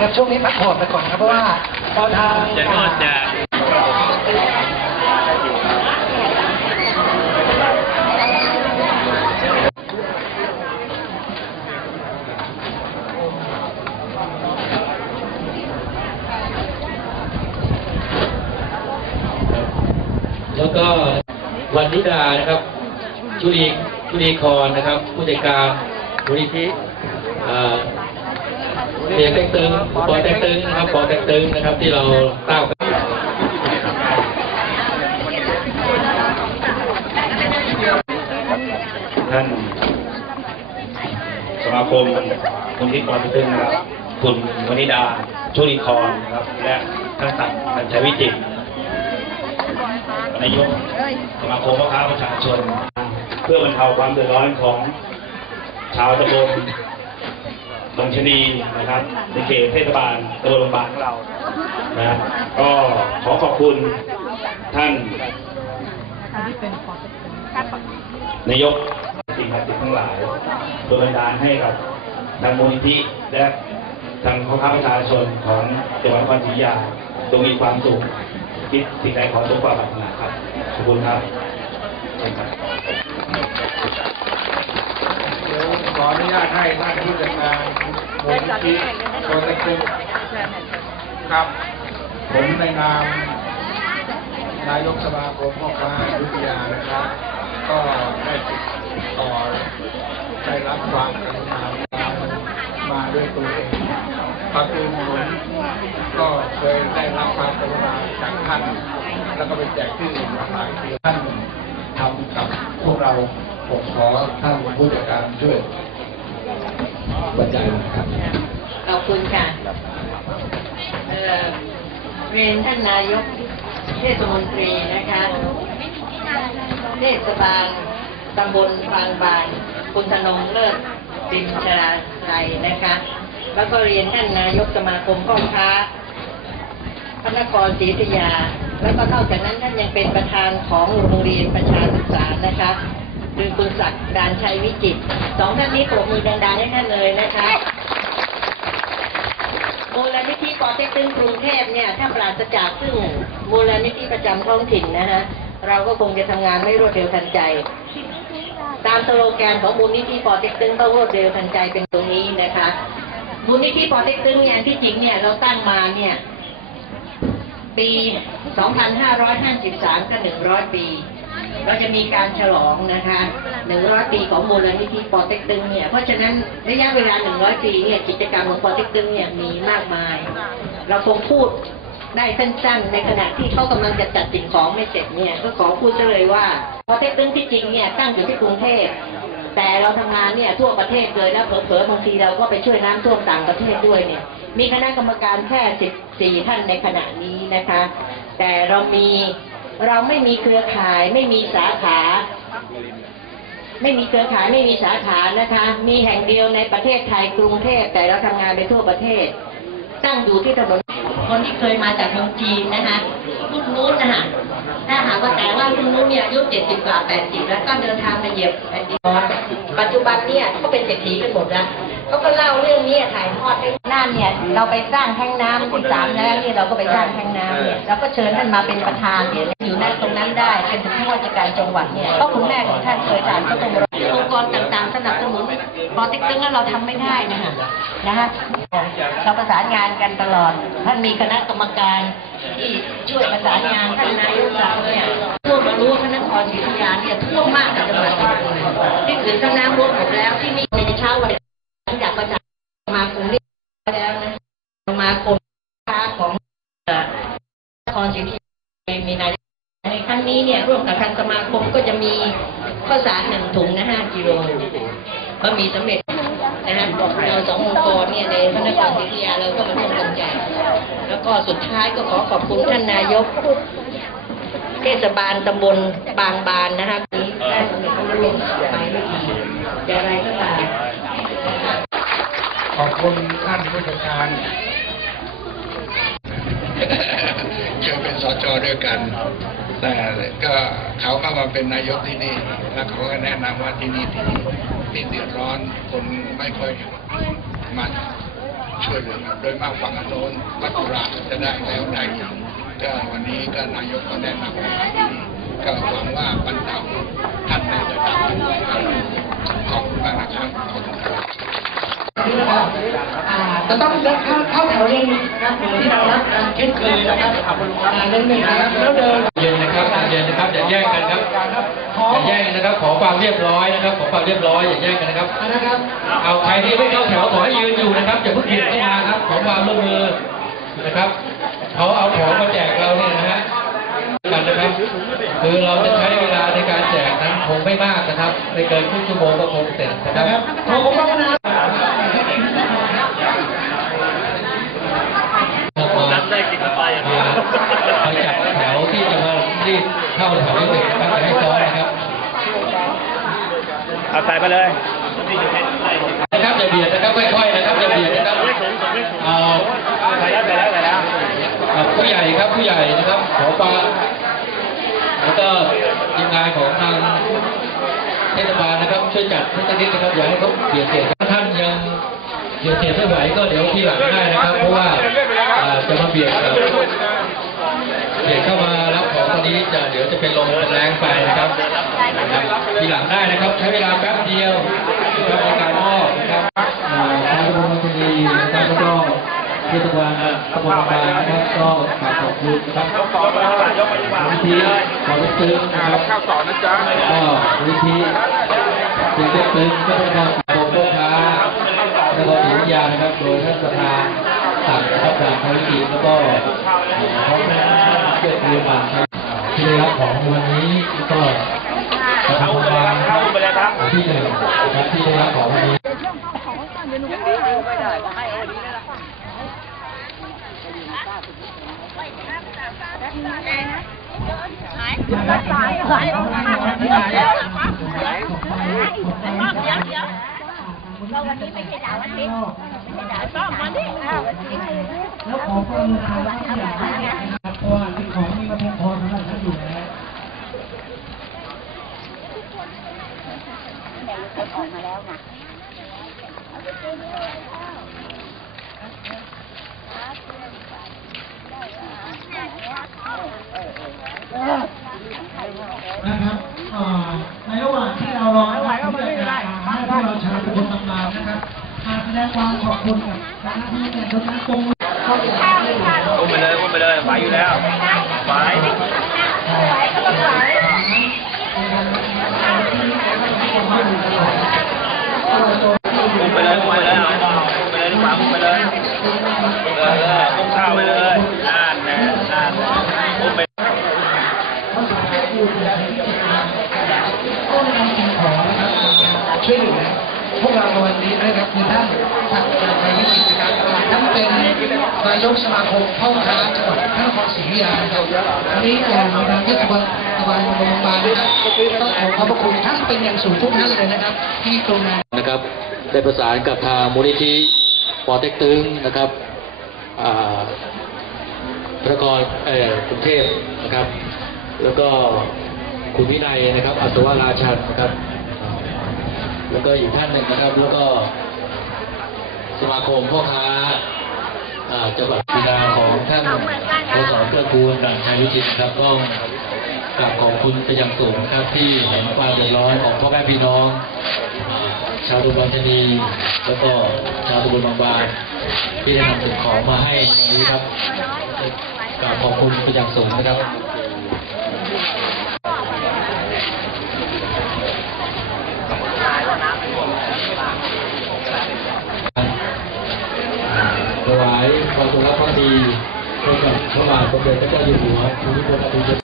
ครับช่วงนี้พักผ่อนไปก่อนครับเพราะว่าพอทางจะนอนจะแล้วก็วันนิดานะครับชุลีชุลีคอนนะครับ ผู้จัดการมูลนิธิ เอ่อเสียงเต็งตึงปอเต็งตึงนะครับปอเต็งตึงนะครับ ที่เราตั้งท่านสมาคมคุณที่ปอตึงนะครับ คุณวนิดาชุลีคอนนะครับ และท่านตัดท่านชัยวิจิตรนายกสมาคมพ่อค้าประชาชน เพื่อบรรเทาความเดือดร้อนของชาวตำบล บางชนีนะครับในเขตเทศบาลตำบลบางบานของเรานะก็ขอขอบคุณท่านนายกสิ่งศักดิ์สิทธิ์ทั้งหลายโดยบันดาลให้กับทางมูลนิธิและทางพ่อค้าประชาชนของจังหวัดนครศรีอยุธยาจงมีความสุขคิดสิ่งใดขอสมความปรารถนาครับขอบคุณครับเชิญครับ เดี๋ยวข ออนุญาตให้ท่านผู้จัดการมูลนิธิโปรเจกต์ครับ ผมในนามนายกสมาคมพ่อค้าอยุธยานะครับ ก็ได้ติดต่อได้รับความกรุณามาด้วยตัวเองปกติผมก็เคยได้รับความกรุณาจากท่านแล้วก็ไปแจกที่อื่นมาหลายทีท่านทำกับพวกเราผมขอท่านผู้จัดการช่วย บรรยายนะครับขอบคุณค่ะเรียนท่านนายกเทศมนตรีนะคะเทศบาลตำบลบางบานคุณธนงเลิศปินชราไทยนะคะ แล้วก็เรียนท่านนายกสมาคมพ่อค้าพระนครศรีอยุธยา แล้วก็นอกจากนั้นท่านยังเป็นประธานของโรงเรียนประชาศึกษานะคะ คือคุณศักดิ์ดานชัยวิจิตรสองท่านนี้ปรบมือดังๆให้ท่านเลยนะคะมูลนิธิปอเต็กตึงกรุงเทพเนี่ยถ้าปราศจากซึ่งมูลนิธิประจำท้องถิ่นนะฮะเราก็คงจะทำงานไม่รวดเร็วทันใจ ตามสโลแกนของมูลนิธิปอเต็กตึงต้องรวดเร็วทันใจเป็นตรงนี้นะคะมูลนิธิปอเต็กตึงเนี่ยที่จริงเนี่ยเราตั้งมาเนี่ยปี 2553 ก็ 100 ปี เราจะมีการฉลองนะคะ100ปีของมูลนิธิปอเต็กตึงเนี่ย เพราะฉะนั้นระยะเวลา100ปีเนี่ยกิจกรรมของปอเต็กตึงเนี่ยมีมากมาย เราคงพูดได้สั้นๆ ในขณะที่เขากำลังจะจัดสิ่งของไม่เสร็จเนี่ย ก็ขอพูดเลยว่าปอเต็กตึงที่จริงเนี่ยตั้งอยู่ที่กรุงเทพแต่เราทำงานเนี่ยทั่วประเทศเลยแล้วเผลอๆบางทีเราก็ไปช่วยน้ำท่วมต่างประเทศด้วยเนี่ย มีคณะกรรมการแค่ 14 ท่านในขณะนี้นะคะ แต่เรามี เราไม่มีเครือข่าย ไม่มีสาขา ไม่มีเครือข่ายไม่มีสาขานะคะ มีแห่งเดียวในประเทศไทยกรุงเทพแต่เราทำงานไปทั่วประเทศ ตั้งอยู่ที่ถนนคนที่เคยมาจากเมืองจีนนะคะรุ่นนู้นนะคะถ้าหากว่าแต่ว่ารุ่นนู้นเนี่ยอายุเจ็ดสิบกว่าแปดสิบแล้วก็เดินทางมาเหยียบแผ่นดินปัจจุบันเนี่ยเขาเป็นเศรษฐีกันหมดแล้ว เขาก็เล่าเรื่องนี้ถ่ายทอดให้น่านเนี่ยเราไปสร้างแท้งน้ำที่สามแล้วเนี่ยเราก็ไปสร้างแท้งน้ำเนี่ยเราก็เชิญท่านมาเป็นประธานเนี่ยอยู่นั่นตรงนั้นได้เป็นถึงผู้ว่าราชการจังหวัดเนี่ยเพราะคุณแม่ของท่านเคยทานข้าวต้มรสองค์กรต่างๆ สนับสนุนพอติ๊กตึ้งแล้วเราทำไม่ได้นะคะนะคะเราประสานงานกันตลอด ท่านมีคณะกรรมการที่ช่วยประสานงานท่านนายกเราเนี่ยท่วมมารู้ว่าพระนครศรีอยุธยาเนี่ยท่วมมากกับจังหวัดอื่นที่อื่นก็น้ำท่วมหมดแล้วที่นี่ในเช้าวันหลังจากประชาสมาคมนี่แล้วนะสมาคมค้าของเอ่อนครศรีอยุธยามีนายกในครั้งนี้เนี่ย ร่วมกับทางสมาคมก็จะมีข้าวสารหนึ่งถุงนะห้ากิโลก็มีสำเร็จนะฮะเราสององค์กรเนี่ยในพระนครศรีอยุธยาเราก็มาร่วมกันแจกแล้วก็สุดท้ายก็ขอขอบคุณท่านนายก เทศบาลตำบลบางบานนะคะนี้ได้สำเร็จรุ่ร่วงไปด้วยดีอย่างไรก็ตามขอบคุณท่านผู้จัดการเคยเป็นสจด้วยกัน แต่ก็เขาก็มาเป็นนายกที่นี่ แล้วเขาก็แนะนำว่าที่นี่ที่นี่ที่เดือดร้อนคนไม่ค่อยมาช่วยเหลือโดยมากฝั่งโน้นวัดตุลาจะได้แล้วได้ก็วันนี้ก็นายกก็แนะนำมาที่นี่ก็หวังว่าบรรเทาท่านในระดับหนึ่งครับขอบคุณมากนะครับขอบคุณครับนี่นะครับอ่าจะต้องเดินเข้าเข้าแถว เรียนนะครับเหมือนที่เรารับกันเช่นเคยนะครับอ่าเดินหนึ่งนะครับแล้วเดิน เย็นนะครับเย็นนะครับอย่าแย่งกันครับอย่าแย่งกันนะครับ ขอความเรียบร้อยนะครับ ขอความเรียบร้อยอย่าแย่งกันนะครับ นะครับ เอาใครที่ไม่เข้าแถวขอให้ยืนอยู่นะครับอย่าเพิ่งเบียดเข้ามาครับ ขอความร่วมมือนะครับเขาเอาของมาแจกเราเนี่ยนะฮะกันนะครับคือเราจะใช้เวลาในการแจกนั้นคงไม่มากนะครับไม่เกินครึ่งชั่วโมงก็คงเสร็จนะครับขอบคุณนะ รับได้กินไปไปจัดแถวที่จะมารีบ เข้าแถวที่หนึ่งนะครับจะให้ซ้อนนะครับเอาใส่ไปเลยนะครับอย่าเบียดนะครับค่อยๆนะครับอย่าเบียดนะครับเอาใส่แล้วใส่แล้วใส่แล้วเอาผู้ใหญ่ครับผู้ใหญ่นะครับขอปลาแล้วก็ทีมงานของทางเทศบาลนะครับช่วยจัดทุกชนิดนะครับอย่าให้เขาเบียดเสียดถ้าท่านยังเบียดเสียดไม่ไหวก็เดี๋ยวทีหลังได้นะครับ เพราะว่าอ่าจะมาเบียดครับเบียดเข้ามา รันนี้จะเดี๋ยวจะเป็นลมแรงไปนะครับทีหลังได้นะครับ ใช้เวลาแป๊บเดียวนะครับในการมอบนะครับอ่าทางตำบลบางพลีนะครับแล้วก็เทศบาลตำบลบางบานนะครับก็ฝากขอบคุณนะครับมูลนิธิขอรับซื้อนะครับข้าวต่อนนะจ๊ะก็มูลนิธิเสียงเต็มตึงก็เป็นการขอบคุณค้าแล้วก็ศิริยานะครับโดยท่านประธานสั่งนะครับจากภารกิจแล้วก็ขอแม่เกิดเรียนบานครับ ที่ได้รับของวันนี้ก็ประธานบาลนะครับที่หนึ่งครับที่ได้รับของวันนี้วันนี้ไม่ใช่ดาวอาทิตย์ไม่ใช่ดาวต้องมวันนี้แล้วขอความร่วมมือทุกอย่างนะครับเพราะว่าสิ่งของมีมาเพียงพอสำหรับท่านอยู่แล้ว ออกมาแล้วนะ นะครับในระหว่างที่เรารอที่จะให้พวกเราชาวตำบลตำนานนะครับมาแสดงความขอบคุณกับคณะที่แต่งรถน้ำตรงอุ้มไปเลยอุ้มไปเลยไหวอยู่แล้วไหวอุ้มไปเลยอุ้มไปเลยเอาอุ้มไปเลยดีกว่าอุ้มไปเลยเออเอออุ้มข้าวไปเลยนั่นแน่นั่นอุ้มไป ก็นำสิ่งของนะครับมา ช่วยเหลือพวกเราในวันนี้นะครับคือท่านศักดิ์ชัยไทยวิจิตรการตลาดท่านเป็นนายกสมาคมพ่อค้าจังหวัดพระนครศรีอยุธยาครับวันนี้เอ่อทางเทศบาลตะบานบางบานนะครับต้องขอขอบพระคุณท่านเป็นอย่างสูงทุกท่านเลยนะครับ ที่กรุณานะครับได้ประสานกับทางมูลนิธิปอเต็กตึงนะครับพระนครกรุงเทพนะครับ แล้วก็คุณวินัยนะครับ อัศวราชันนะครับ แล้วก็อีกท่านหนึ่งนะครับ แล้วก็สมาคมพ่อค้าอ่าจังหวัดพินาของท่านสสเกื้อกูลดังชัยวิจิตรครับก็กราบขอบคุณไปย่างสูงครับที่เห็นความเดือดร้อนของพ่อแม่พี่น้อง ชาวตำบลชนีแล้วก็ชาวตำบลบางบานที่ได้นำสิ่งของมาให้นี้ครับกราบขอบคุณเป็นอย่างสูงนะครับ มจงรักภักดีเพื่อกับพระบาทสมเด็จพระเจ้าอยู่หัวภูมิพลอดุลยเดช